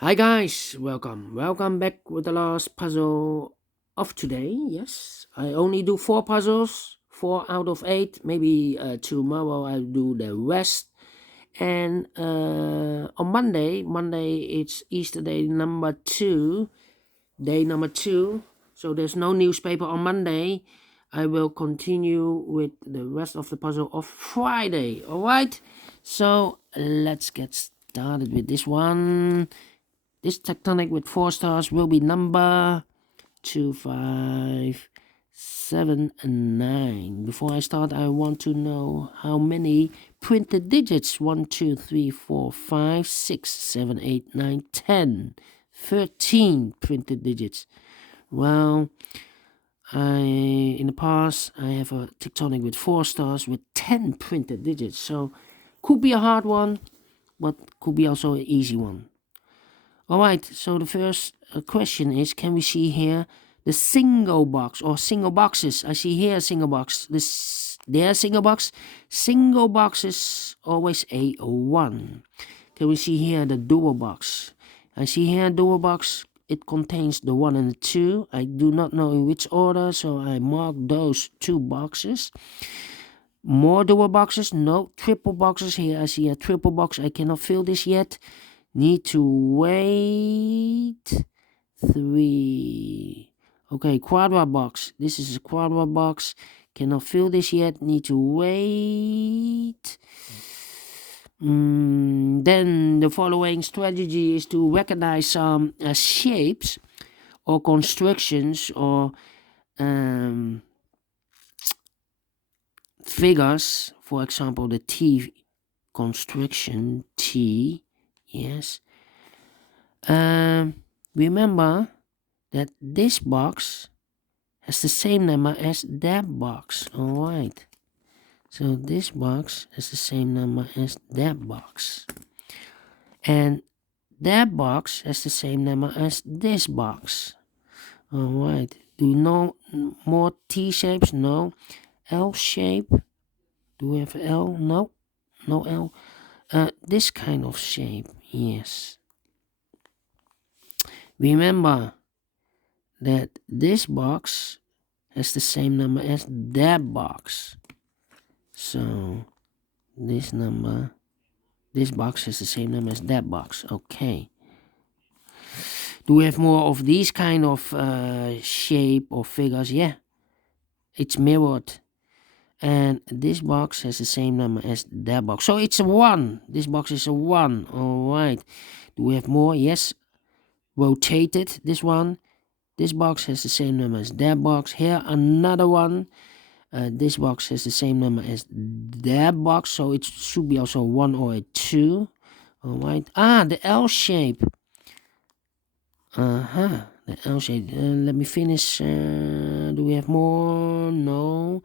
Hi guys, welcome back with the last puzzle of today. Yes, I only do 4 puzzles, 4 out of 8. Maybe tomorrow I'll do the rest. And on Monday it's Easter day number 2, day number 2. So there's no newspaper on Monday. I will continue with the rest of the puzzle of Friday. All right. So let's get started with this one. This Tectonic with 4 stars will be number 2, 5, 7, and 9. Before I start, I want to know how many printed digits. 1, 2, 3, 4, 5, 6, 7, 8, 9, 10. 13 printed digits. Well, in the past, I have a Tectonic with 4 stars with 10 printed digits. So, could be a hard one, but could be also an easy one. Alright, so the first question is, can we see here the single box or single boxes? I see here a single box. There single box. Single boxes always A01. Can we see here the dual box? I see here a dual box. It contains the 1 and the 2. I do not know in which order, so I mark those 2 boxes. More dual boxes? No. Triple boxes. Here I see a triple box. I cannot fill this yet. Need to wait 3. Okay, quadra box. This is a quadra box. Cannot fill this yet. Need to wait. Then the following strategy is to recognize some shapes or constructions or figures. For example, the T construction, T. Yes. Remember that this box has the same number as that box. Alright. So this box has the same number as that box. And that box has the same number as this box. Alright. Do you know more T shapes? No. L shape? Do we have L? No. No L. This kind of shape. Yes. Remember that this box has the same number as that box. So this box has the same number as that box. Okay. Do we have more of these kind of shape or figures? Yeah. It's mirrored. And this box has the same number as that box. So it's a 1. This box is a 1. Alright. Do we have more? Yes. Rotated. This one. This box has the same number as that box. Here, another one. This box has the same number as that box. So it should be also a 1 or a 2. Alright. The L shape. The L shape. Let me finish. Do we have more? No.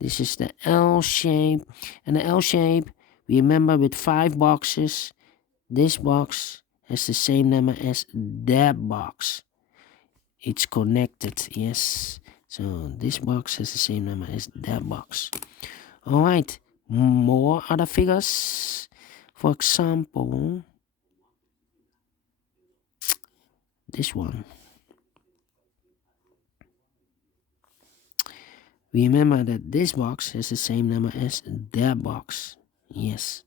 This is the L shape. And the L shape, remember, with 5 boxes. This box has the same number as that box. It's connected, yes. So this box has the same number as that box. Alright, more other figures. For example, this one. Remember that this box has the same number as that box. Yes.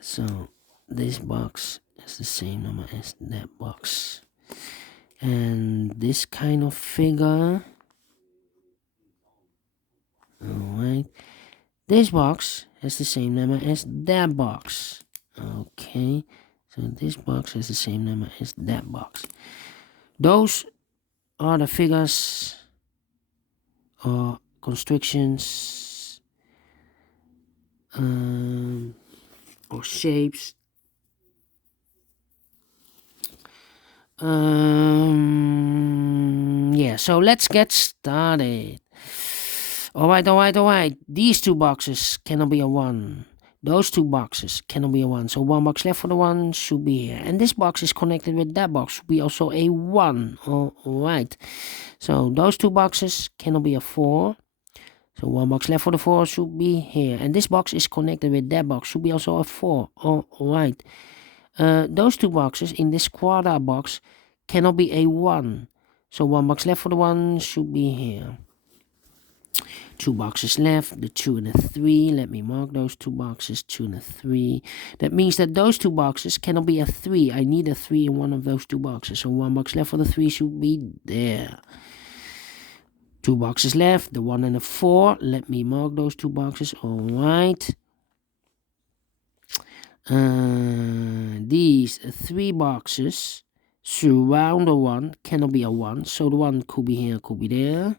So this box has the same number as that box. And this kind of figure. Alright. This box has the same number as that box. Okay. So this box has the same number as that box. Those are the figures or constructions or shapes. Yeah, so let's get started. Alright. These 2 boxes cannot be a 1. Those 2 boxes cannot be a 1. So 1 box left for the 1 should be here. And this box is connected with that box. Should be also a 1. Alright. So those 2 boxes cannot be a 4. So 1 box left for the 4 should be here. And this box is connected with that box. Should be also a 4. Alright. those two boxes in this quarter box cannot be a 1. So 1 box left for the 1 should be here. 2 boxes left, the 2 and the 3. Let me mark those 2 boxes, 2 and a 3. That means that those 2 boxes cannot be a 3. I need a 3 in one of those 2 boxes. So 1 box left for the 3 should be there. 2 boxes left, the 1 and the 4. Let me mark those 2 boxes. All right. These 3 boxes surround the 1 cannot be a 1. So the 1 could be here, could be there.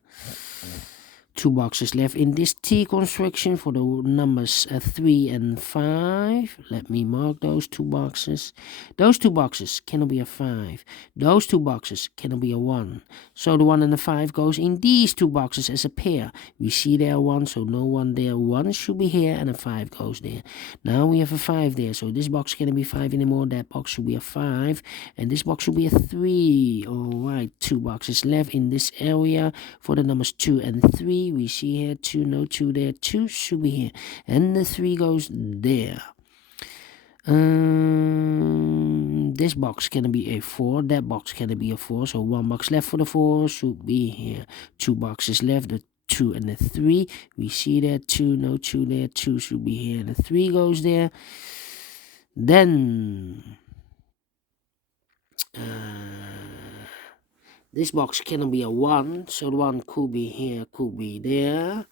2 boxes left in this T construction for the numbers 3 and 5. Let me mark those 2 boxes. Those 2 boxes cannot be a 5. Those 2 boxes cannot be a 1. So the 1 and the 5 goes in these 2 boxes as a pair. We see there 1, so no 1 there. 1 should be here and a 5 goes there. Now we have a 5 there. So this box cannot be 5 anymore. That box should be a 5. And this box should be a 3. Alright, 2 boxes left in this area for the numbers 2 and 3. We see here 2, no 2 there. 2 should be here. And the 3 goes there. This box can be a 4. That box can be a 4. So 1 box left for the 4 should be here. 2 boxes left. The 2 and the 3. We see there 2, no 2 there. 2 should be here. And the 3 goes there. Then this box cannot be a 1, so the 1 could be here, could be there.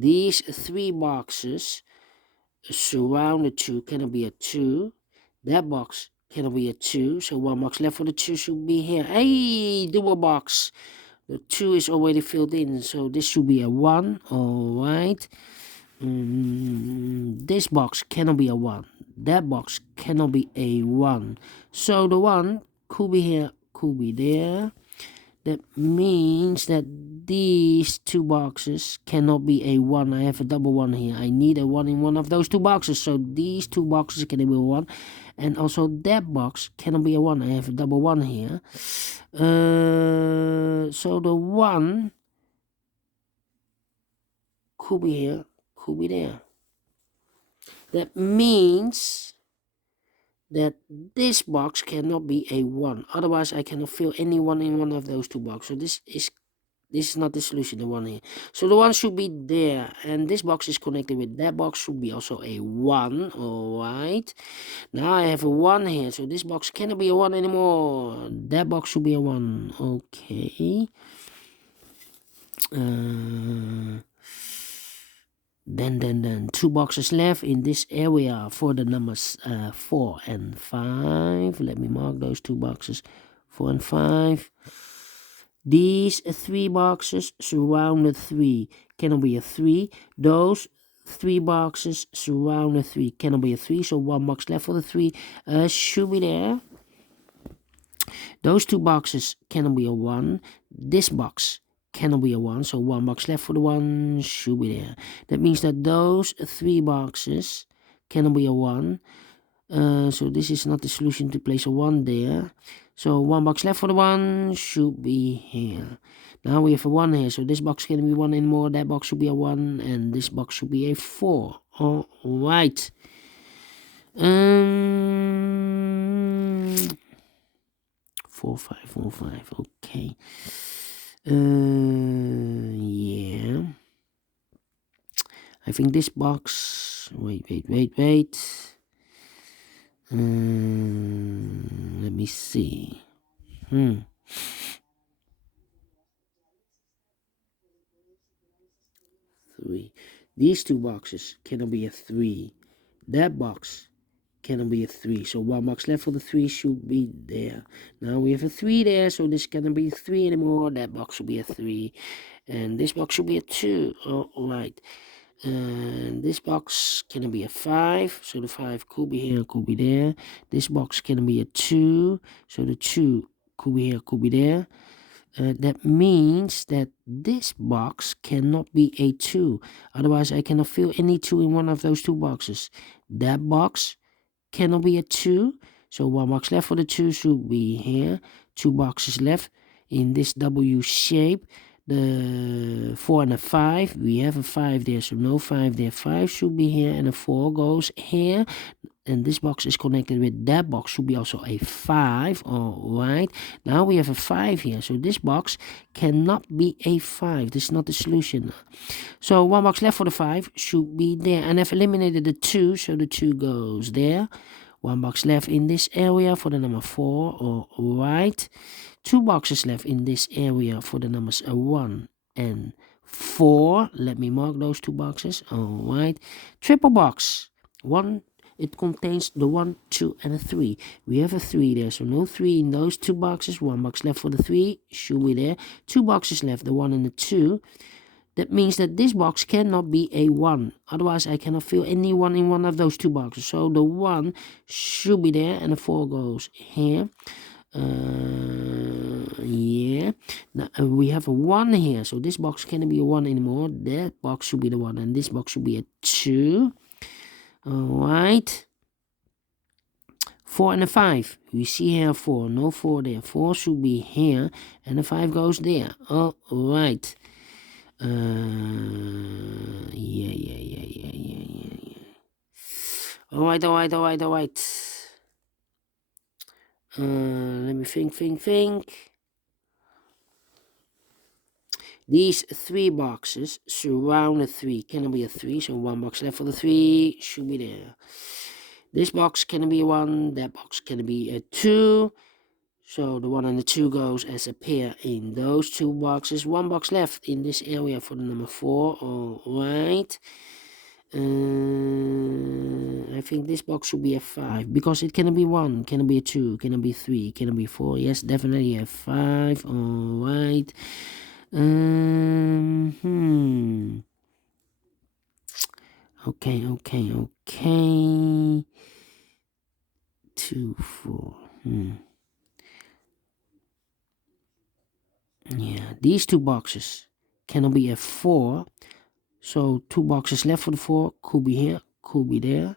These 3 boxes surround the 2 cannot be a 2. That box cannot be a 2, so 1 box left for the 2 should be here. Hey, double box. The 2 is already filled in, so this should be a 1. Alright. This box cannot be a 1. That box cannot be a 1. So the 1 could be here, could be there. That means that these 2 boxes cannot be a 1. I have a double 1 here. I need a 1 in one of those 2 boxes. So these 2 boxes cannot be a 1. And also that box cannot be a 1. I have a double 1 here. So the 1 could be here, could be there. That means that this box cannot be a 1. Otherwise, I cannot fill any 1 in one of those 2 boxes. So this is not the solution, the 1 here. So the 1 should be there. And this box is connected with that box, should be also a 1. Alright. Now I have a 1 here. So this box cannot be a 1 anymore. That box should be a 1. Okay. Then 2 boxes left in this area for the numbers 4 and 5. Let me mark those 2 boxes, 4 and 5. These 3 boxes surround the 3. Cannot be a 3. Those 3 boxes surround the 3. Cannot be a 3. So 1 box left for the 3 should be there. Those 2 boxes cannot be a 1. This box cannot be a 1, so 1 box left for the 1 should be there. That means that those 3 boxes cannot be a 1. So this is not the solution to place a 1 there. So 1 box left for the 1 should be here. Now we have a 1 here, so this box can be 1 anymore. That box should be a 1, and this box should be a 4. Alright. 4, 5, 4, 5. Okay. Yeah. I think this box. Wait. Let me see. 3. These 2 boxes cannot be a 3. That box cannot be a 3. So 1 box left for the 3 should be there. Now we have a 3 there, so this cannot be a 3 anymore. That box should be a 3. And this box should be a 2. Alright. And this box cannot be a 5. So the 5 could be here, could be there. This box cannot be a 2. So the 2 could be here, could be there. That means that this box cannot be a 2. Otherwise, I cannot fill any 2 in one of those 2 boxes. That box cannot be a 2. So 1 box left for the 2 should be here. 2 boxes left in this W shape. the 4 and a 5. We have a 5 there, so no 5 there. 5 should be here, and a 4 goes here. And this box is connected with that box, should be also a 5. All right, now we have a 5 here, so this box cannot be a 5. This is not the solution. So one box left for the 5 should be there, and I've eliminated the 2, so the 2 goes there. One box left in this area for the number 4. All right, 2 boxes left in this area for the numbers 1 and 4. Let me mark those 2 boxes. All right, triple box. It contains the 1, 2, and a 3. We have a 3 there, so no 3 in those 2 boxes. 1 box left for the 3 should be there. 2 boxes left, the 1 and the 2. That means that this box cannot be a 1. Otherwise, I cannot fill any 1 in one of those 2 boxes. So the 1 should be there, and the 4 goes here. Yeah. Now, we have a 1 here, so this box cannot be a 1 anymore. That box should be the 1, and this box should be a 2. All right. 4 and a 5. We see here 4. No 4 there. 4 should be here, and the 5 goes there. All right. Yeah. All right. Let me think. These 3 boxes surround the 3. Can it be a 3? So 1 box left for the 3 should be there. This box can be a 1. That box can be a 2. So the 1 and the 2 goes as a pair in those 2 boxes. 1 box left in this area for the number 4. All right. I think this box should be a 5 because it can be 1, can be a 2, can be 3, can be 4. Yes, definitely a 5. All right. Okay. 2, 4. Yeah, these 2 boxes cannot be a 4. So 2 boxes left for the 4 could be here, could be there.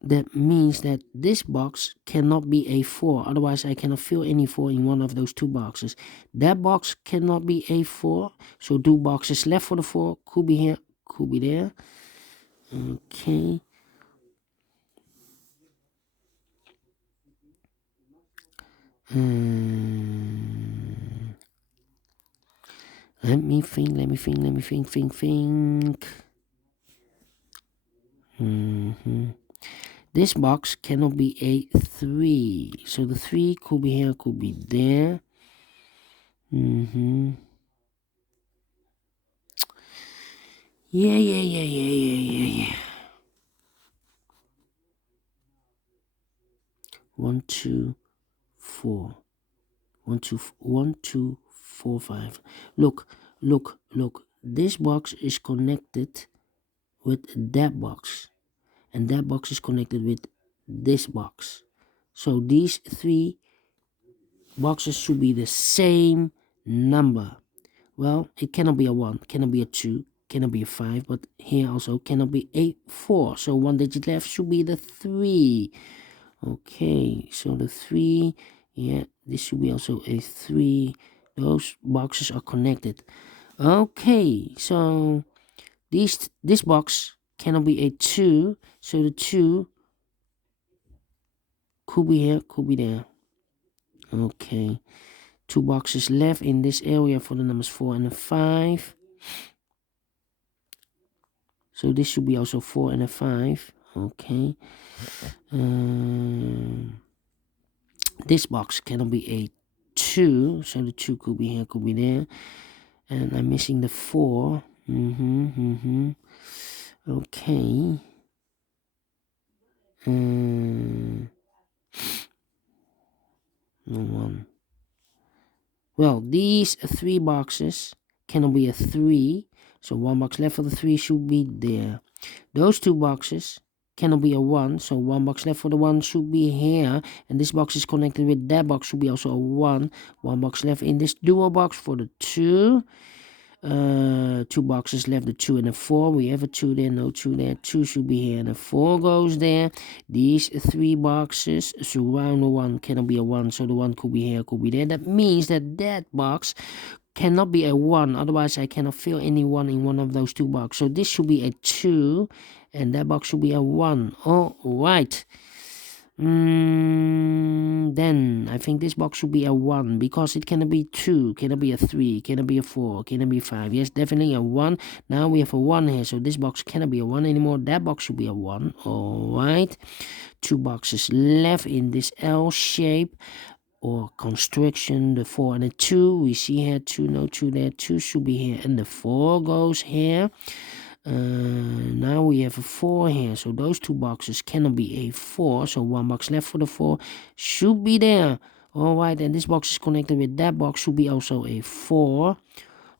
That means that this box cannot be a 4. Otherwise, I cannot fill any 4 in one of those 2 boxes. That box cannot be a 4. So 2 boxes left for the 4 could be here, could be there. Okay. Let me think. This box cannot be a 3. So the 3 could be here, could be there. Yeah. 1, 2, 4. 1, 2, 4, 5. Look. This box is connected with that box. And that box is connected with this box. So these 3 boxes should be the same number. Well, it cannot be a 1, cannot be a 2, cannot be a 5, but here also cannot be a 4. So 1 digit left should be the 3. Okay, so the 3, yeah, this should be also a 3. Those boxes are connected. Okay, so this box cannot be a 2, so the 2 could be here, could be there. Okay, 2 boxes left in this area for the numbers 4 and a 5. So this should be also 4 and a 5. Okay. This box cannot be a 2. So the 2 could be here, could be there. And I'm missing the 4. Okay. No 1. Well, these 3 boxes cannot be a 3. So 1 box left for the 3 should be there. Those 2 boxes cannot be a 1. So 1 box left for the 1 should be here. And this box is connected with that box should be also a 1. 1 box left in this dual box for the 2. Two boxes left, the 2 and the 4. We have a 2 there, no 2 there. 2 should be here, and a 4 goes there. These 3 boxes surround the 1, cannot be a 1, so the 1 could be here, could be there. That means that that box cannot be a 1, otherwise I cannot fill any 1 in one of those 2 boxes. So this should be a 2, and that box should be a 1. All right. Then I think this box should be a 1 because it cannot be 2, cannot be a 3, cannot be a 4, cannot be a 5. Yes, definitely a 1. Now we have a 1 here, so this box cannot be a 1 anymore. That box should be a 1. All right. 2 boxes left in this L shape or constriction. The 4 and the 2. We see here 2, no 2 there. 2 should be here, and the 4 goes here. Now we have a 4 here, so those 2 boxes cannot be a 4, so 1 box left for the 4 should be there. Alright, and this box is connected with that box, should be also a 4.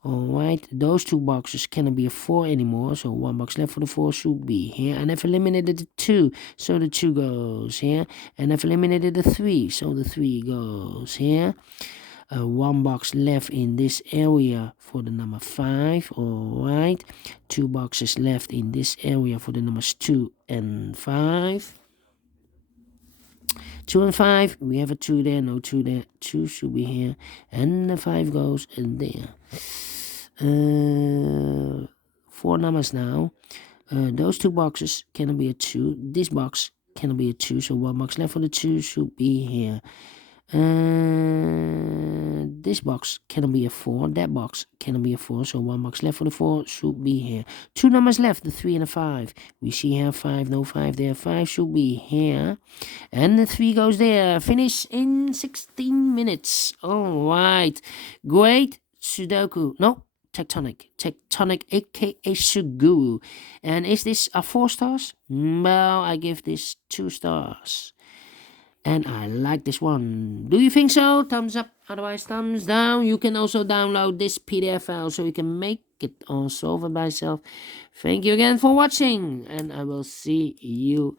Alright, those 2 boxes cannot be a 4 anymore, so 1 box left for the 4 should be here. And I've eliminated the 2, so the 2 goes here. And I've eliminated the 3, so the 3 goes here. 1 box left in this area for the number 5. Alright, 2 boxes left in this area for the numbers 2 and 5. 2 and 5, we have a 2 there, no 2 there. 2 should be here, and the 5 goes in there. 4 numbers now. Those 2 boxes cannot be a 2. This box cannot be a 2, so 1 box left for the 2 should be here. This box cannot be a 4. That box cannot be a 4, so 1 box left for the 4 should be here. 2 numbers left, the 3 and the 5. We see here 5, no 5 there. 5 should be here, and the 3 goes there. Finish in 16 minutes. Alright, great Sudoku. No, Tectonic, a.k.a. Suguru. And is this a 4 stars? Well, I give this 2 stars. And I like this one. Do you think so? Thumbs up, otherwise thumbs down. You can also download this PDF file so you can make it or solve it by yourself. Thank you again for watching, and I will see you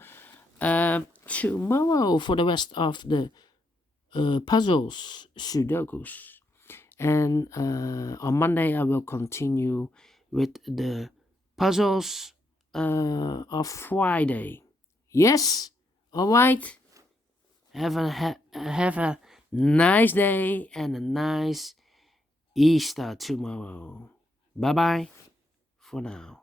tomorrow for the rest of the puzzles, Sudokus. And on Monday I will continue with the puzzles of Friday. Yes? Alright. Have a nice day and a nice Easter tomorrow. Bye bye for now.